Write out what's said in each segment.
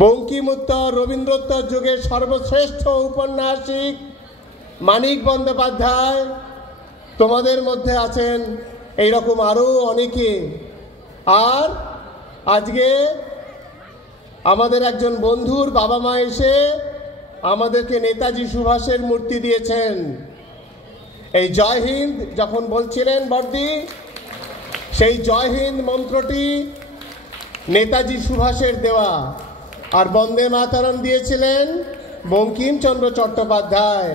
বঙ্কিমোত্তর রবীন্দ্রোত্তর যুগের সর্বশ্রেষ্ঠ উপন্যাসিক মানিক বন্দ্যোপাধ্যায়, তোমাদের মধ্যে আছেন এইরকম আরও অনেকে। আর আজকে আমাদের একজন বন্ধুর বাবা মা এসে আমাদেরকে নেতাজি সুভাষের মূর্তি দিয়েছেন। এই জয় হিন্দ যখন বলছিলেন বর্দি, সেই জয় হিন্দ মন্ত্রটি নেতাজি সুভাষের দেওয়া, আর বন্দে মাতরম দিয়েছিলেন বঙ্কিমচন্দ্র চট্টোপাধ্যায়।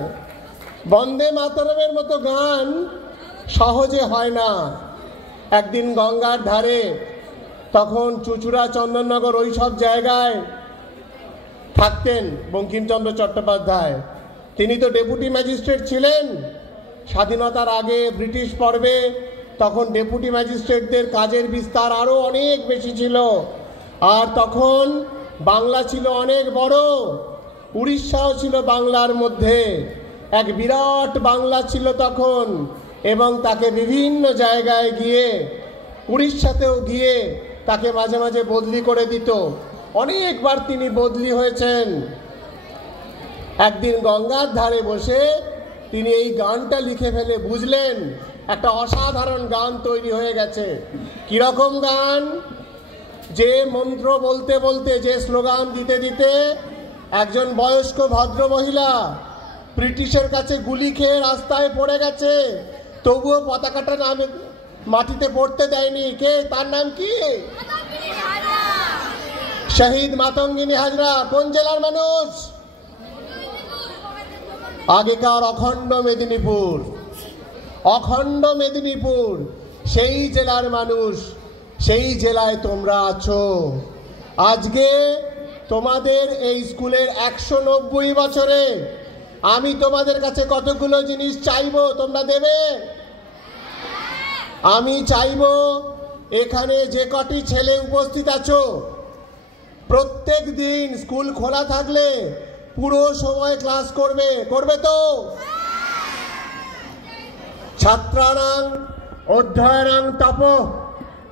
বন্দে মাতরমের মতো গান সহজে হয় না। একদিন গঙ্গার ধারে, তখন চুঁচুড়া চন্দননগর ওই সব জায়গায় থাকতেন বঙ্কিমচন্দ্র চট্টোপাধ্যায়। তিনি তো ডেপুটি ম্যাজিস্ট্রেট ছিলেন স্বাধীনতার আগে ব্রিটিশ পর্বে। তখন ডেপুটি ম্যাজিস্ট্রেটদের কাজের বিস্তার আরও অনেক বেশি ছিল। আর তখন বাংলা ছিল অনেক বড়, উড়িষ্যাও ছিল বাংলার মধ্যে। এক বিরাট বাংলা ছিল তখন, এবং তাকে বিভিন্ন জায়গায় গিয়ে, উড়িষ্যাতেও গিয়ে তাকে মাঝে মাঝে বদলি করে দিত। অনেকবার তিনি বদলি হয়েছেন। একদিন গঙ্গার ধারে বসে তিনি এই গানটা লিখে ফেলে বুঝলেন একটা অসাধারণ গান তৈরি হয়ে গেছে। কিরকম গান? যে মন্ত্র বলতে বলতে, যে স্লোগান দিতে দিতে একজন বয়স্ক ভদ্র মহিলা ব্রিটিশের কাছে গুলি খেয়ে রাস্তায় পড়ে গেছে, তবুও পতাকাটা নামে মাটিতে পড়তে দেয়নি। কে? তার নাম কি? শহীদ মাতঙ্গিনী হাজরা। কোন জেলার মানুষ? আগেকার অখণ্ড মেদিনীপুর। অখণ্ড মেদিনীপুর সেই জেলার মানুষ। সেই জেলায় তোমরা আছো। আজকে তোমাদের এই স্কুলের 190 বছরে আমি তোমাদের কাছে কতগুলো জিনিস চাইবো, তোমরা দেবে? আমি চাইবো এখানে যে কটি ছেলে উপস্থিত আছো, প্রত্যেক দিন স্কুল খোলা থাকলে পুরো সময় ক্লাস করবে। করবে তো? ছাত্রানাং অধ্যয়নাং তপ।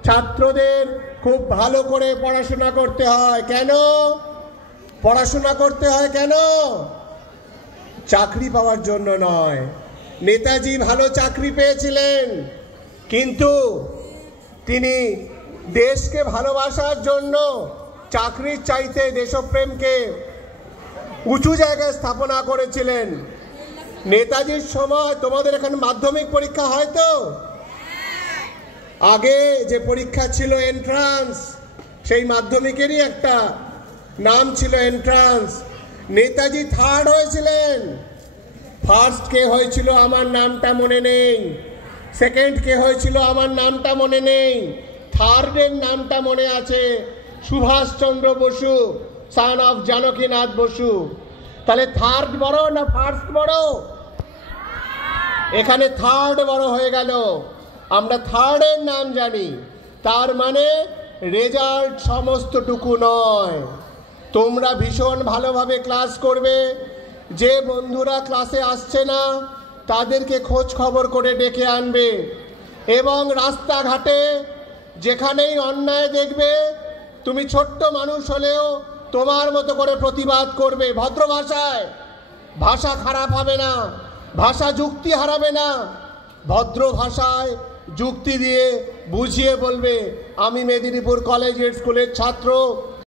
ছাত্রদের খুব ভালো করে পড়াশোনা করতে হয়। কেন পড়াশোনা করতে হয়? কেন? চাকরি পাওয়ার জন্য নয়। নেতাজি ভালো চাকরি পেয়েছিলেন, কিন্তু তিনি দেশকে ভালোবাসার জন্য চাকরির চাইতে দেশপ্রেমকে উঁচু জায়গায় স্থাপনা করেছিলেন। নেতাজির সময় তোমাদের এখানে মাধ্যমিক পরীক্ষা হয় তো? আগে যে পরীক্ষা ছিল এন্ট্রান্স, সেই মাধ্যমিকেরই একটা নাম ছিল এন্ট্রান্স। নেতাজি থার্ড হয়েছিলেন। ফার্স্ট কে হয়েছিল আমার নামটা মনে নেই, সেকেন্ড কে হয়েছিল আমার নামটা মনে নেই, থার্ডের নামটা মনে আছে, সুভাষচন্দ্র বসু, সান অফ জানকীনাথ বসু। তাহলে থার্ড বড় না ফার্স্ট বড়? এখানে থার্ড বড় হয়ে গেল। আমরা থার্ডের নাম জানি, তার মানে রেজাল্ট সমস্তটুকু নয়। তোমরা ভীষণ ভালোভাবে ক্লাস করবে। যে বন্ধুরা ক্লাসে আসছে না তাদেরকে খোঁজ খবর করে ডেকে আনবে, এবং রাস্তাঘাটে যেখানেই অন্যায় দেখবে, তুমি ছোট্ট মানুষ হলেও তোমার মতো করে প্রতিবাদ করবে ভদ্র ভাষায়। ভাষা খারাপ হবে না, ভাষা যুক্তি হারাবে না। ভদ্র ভাষায় যুক্তি দিয়ে বুঝিয়ে বলবে, আমি মেদিনীপুর কলেজের স্কুলের ছাত্র,